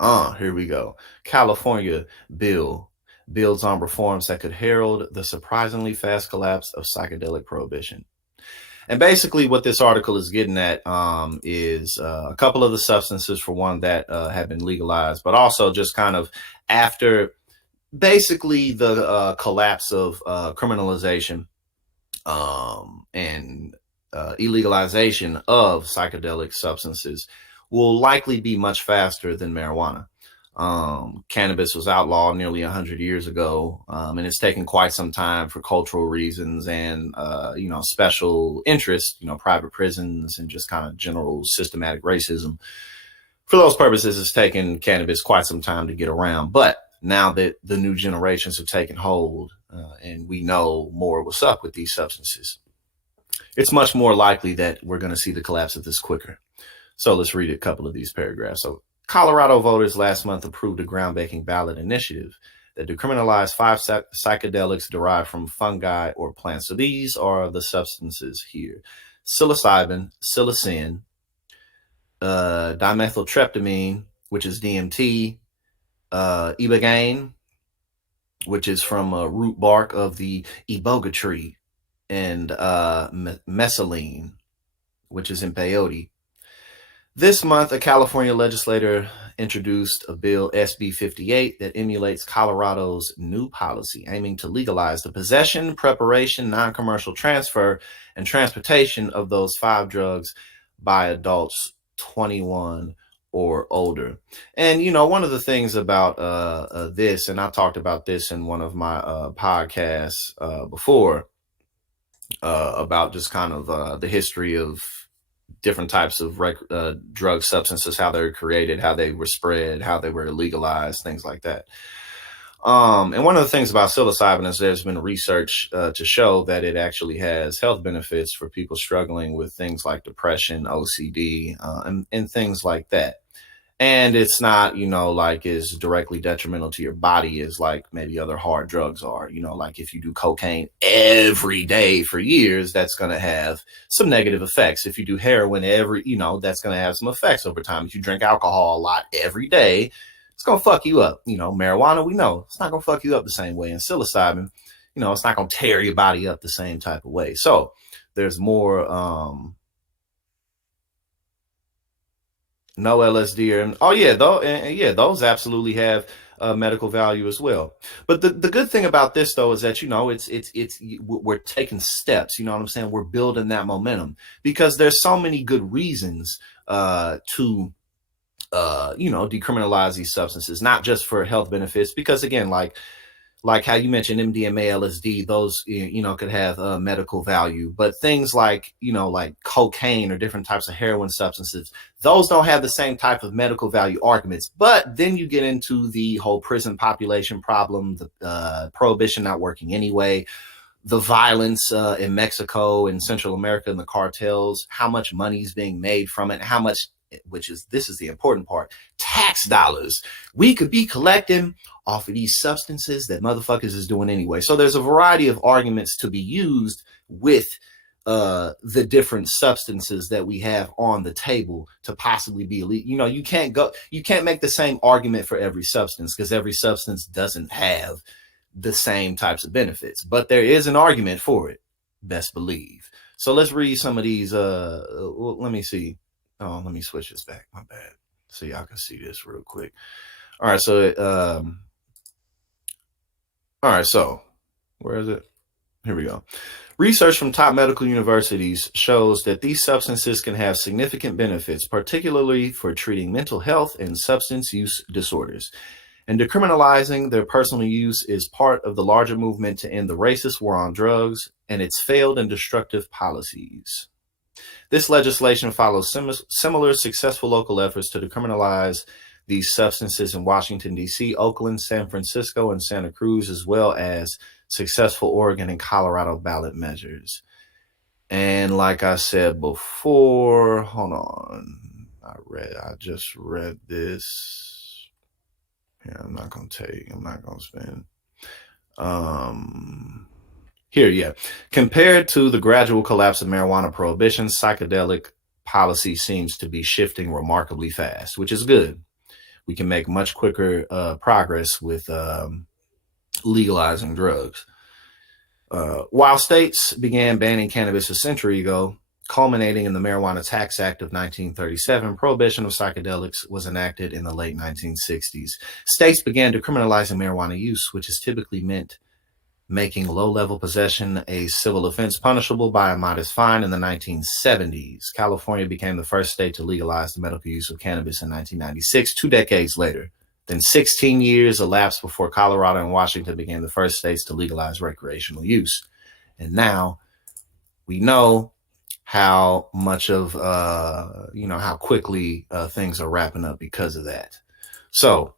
Here we go. California bill builds on reforms that could herald the surprisingly fast collapse of psychedelic prohibition. And basically, what this article is getting at is a couple of the substances, for one, that have been legalized, but also just kind of after basically the collapse of criminalization and illegalization of psychedelic substances will likely be much faster than marijuana. Cannabis was outlawed nearly 100 years ago, and it's taken quite some time for cultural reasons and, special interest, private prisons and just kind of general systematic racism. For those purposes, it's taken cannabis quite some time to get around. But now that the new generations have taken hold and we know more what's up with these substances, it's much more likely that we're going to see the collapse of this quicker. So let's read a couple of these paragraphs. So Colorado voters last month approved a groundbreaking ballot initiative that decriminalized 5 psychedelics derived from fungi or plants. So these are the substances here: psilocybin, psilocyn, dimethyltryptamine, which is DMT, ibogaine, which is from a root bark of the iboga tree, and mescaline, which is in peyote. This month, a California legislator introduced a bill, SB 58, that emulates Colorado's new policy aiming to legalize the possession, preparation, non-commercial transfer, and transportation of those 5 drugs by adults 21 or older. And, one of the things about this, and I talked about this in one of my podcasts before, about just kind of the history of different types of drug substances, how they were created, how they were spread, how they were legalized, things like that. And one of the things about psilocybin is there's been research to show that it actually has health benefits for people struggling with things like depression, OCD, and things like that. And it's not, like is directly detrimental to your body as like maybe other hard drugs are. Like if you do cocaine every day for years, that's going to have some negative effects. If you do heroin that's going to have some effects over time. If you drink alcohol a lot every day, it's going to fuck you up. Marijuana, we know it's not going to fuck you up the same way. And psilocybin, it's not going to tear your body up the same type of way. So there's more, no LSD, those absolutely have medical value as well. But the good thing about this though is that we're taking steps. You know what I'm saying? We're building that momentum because there's so many good reasons to decriminalize these substances, not just for health benefits. Because again, like how you mentioned MDMA, LSD, those, could have medical value, but things like, like cocaine or different types of heroin substances, those don't have the same type of medical value arguments. But then you get into the whole prison population problem, the prohibition not working anyway, the violence in Mexico and Central America and the cartels, how much money is being made from it, how much, this is the important part, tax dollars we could be collecting off of these substances that motherfuckers is doing anyway. So there's a variety of arguments to be used with the different substances that we have on the table to possibly be illegal. You can't make the same argument for every substance because every substance doesn't have the same types of benefits, but there is an argument for it, best believe. So let's read some of these. Let me see. Oh, let me switch this back. My bad. So y'all can see this real quick. All right. So where is it? Here we go. Research from top medical universities shows that these substances can have significant benefits, particularly for treating mental health and substance use disorders. And decriminalizing their personal use is part of the larger movement to end the racist war on drugs and its failed and destructive policies. This legislation follows similar successful local efforts to decriminalize these substances in Washington, D.C., Oakland, San Francisco, and Santa Cruz, as well as successful Oregon and Colorado ballot measures. And like I said before, hold on. I just read this. Yeah, I'm not going to spend. Compared to the gradual collapse of marijuana prohibition, psychedelic policy seems to be shifting remarkably fast, which is good. we can make much quicker progress with legalizing drugs. While states began banning cannabis a century ago, culminating in the Marijuana Tax Act of 1937, prohibition of psychedelics was enacted in the late 1960s. States began decriminalizing marijuana use, which is typically meant making low-level possession a civil offense punishable by a modest fine in the 1970s. California became the first state to legalize the medical use of cannabis in 1996, 2 decades later. Then 16 years elapsed before Colorado and Washington became the first states to legalize recreational use. And now we know how much of, how quickly things are wrapping up because of that. So